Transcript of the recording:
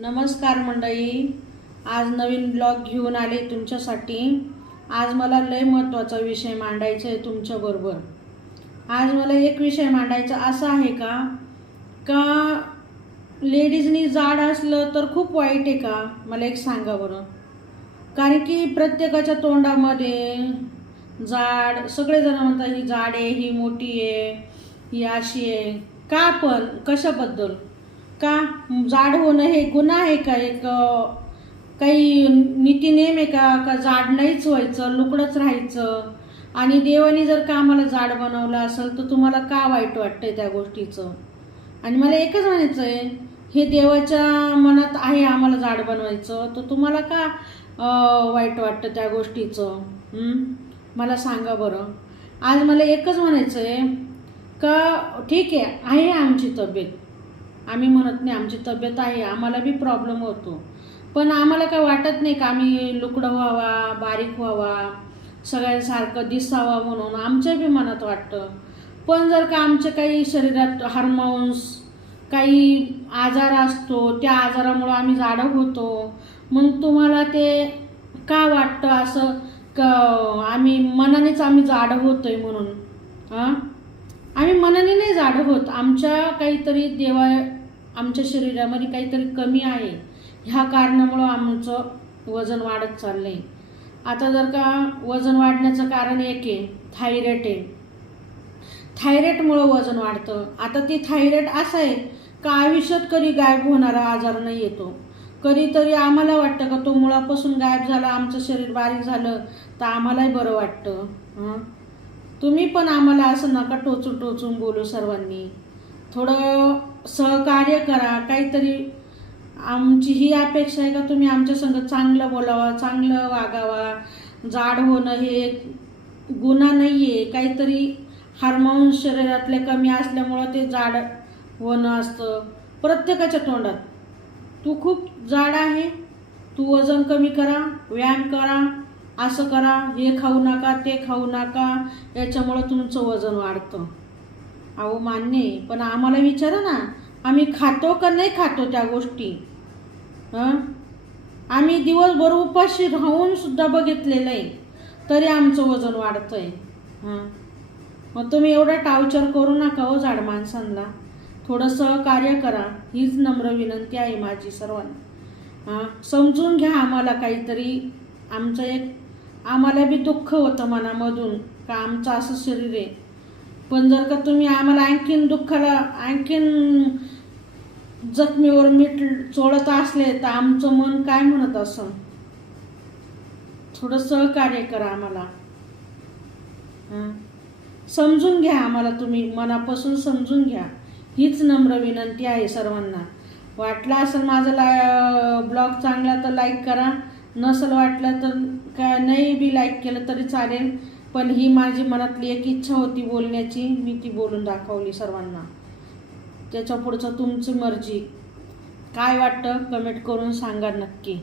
नमस्कार मंडळी. आज नवीन ब्लॉग घेऊन आले तुमच्यासाठी. आज मला लय महत्त्वाचा विषय मांडायचा आहे तुमच्याबरोबर. आज मला एक विषय मांडायचा असा आहे का? का लेडीजनी जाड असलं तर खूप वाईट आहे का? मला एक सांगा बरं. कारण की प्रत्येकाच्या तोंडामध्ये जाड सगळेजण म्हणतात ही जाड आहे ही मोठी आहे ही अशी आहे. का पण? कशाबद्दल? का? जाड होणं हे गुन्हा आहे का? एक काही नीतीनेम आहे का? का जाड नाहीच व्हायचं लुकडंच राहायचं? आणि देवाने जर का आम्हाला जाड बनवलं असेल तर तुम्हाला का वाईट वाटतंय त्या गोष्टीचं? आणि मला एकच म्हणायचं आहे हे देवाच्या मनात आहे आम्हाला जाड बनवायचं तर तुम्हाला का वाईट वाटतं त्या गोष्टीचं? मला सांगा बरं. आज मला एकच म्हणायचं आहे का ठीक आहे आहे आमची तब्येत. आम्ही म्हणत नाही आमची तब्येत आहे आम्हाला बी प्रॉब्लेम होतो. पण आम्हाला काय वाटत नाही का आम्ही लुकडं व्हावा बारीक व्हावा सगळ्यांसारखं दिसावा म्हणून आमच्या बी मनात वाटतं. पण जर का आमच्या काही शरीरात हार्मोन्स काही आजार असतो त्या आजारामुळं आम्ही जाडं होतो मग तुम्हाला ते का वाटतं असं क आम्ही मनानेच आम्ही जाडं होतोय म्हणून हां? आम्ही मनाने नाही जाड होत आमच्या काहीतरी देवा आमच्या शरीरामध्ये काहीतरी कमी आहे. ह्या कारणामुळं आमचं वजन वाढत चाललंय. आता जर का वजन वाढण्याचं कारण एक आहे थायरॉइड आहे. थायरॉइडमुळं वजन वाढतं. आता ती थायरॉइड असं आहे का आयुष्यात कधी गायब होणारा आजार नाही येतो? कधीतरी आम्हाला वाटतं का तो मुळापासून गायब झाला आमचं शरीर बारीक झालं तर आम्हालाही बरं वाटतं. तुम्ही पण आम्हाला असं नका टोचून टोचून बोलू सर्वांनी. थोडं सहकार्य करा काहीतरी आमची ही अपेक्षा आहे का तुम्ही आमच्या संग चांगलं बोलावा चांगलं वागावा. जाड होणं हे गुन्हा नाही आहे काहीतरी हार्मोन्स शरीरातले कमी असल्यामुळं ते जाड होणं असतं. प्रत्येकाच्या तोंडात. तू खूप जाड आहे. तू वजन कमी करा व्यायाम करा. असं करा हे खाऊ नका ते खाऊ नका याच्यामुळं तुमचं वजन वाढतं. अहो मान्य आहे पण आम्हाला विचारा ना आम्ही खातो का नाही खातो त्या गोष्टी? हं? आम्ही दिवसभर उपाशी राहून सुद्धा बघितलेलं आहे तरी आमचं वजन वाढतंय. हां? मग तुम्ही एवढा टावचर करू नका हो जाड माणसांना. थोडं सहकार्य करा हीच नम्र विनंती आहे माझी सर्वांना. हां? समजून घ्या आम्हाला काहीतरी आमचं एक आम्हाला बी दुःख होतं मनामधून का आमचं असं शरीर आहे. पण जर का तुम्ही आम्हाला आणखीन दुःखाला आणखीन जखमीवर मीठ चोळत असले तर आमचं मन काय म्हणत असं? थोडं सहकार्य करा आम्हाला. समजून घ्या आम्हाला तुम्ही मनापासून समजून घ्या. हीच नम्र विनंती आहे सर्वांना. वाटला असेल माझा ला ब्लॉग चांगला तर लाईक करा. नसेल वाटलं तर काय नाही बी लाईक केलं तरी चालेल. पण ही माझी मनातली एक इच्छा होती बोलण्याची. मी ती बोलून दाखवली सर्वांना. त्याच्या पुढचं तुमची मर्जी. काय वाटतं? कमेंट करून सांगा नक्की.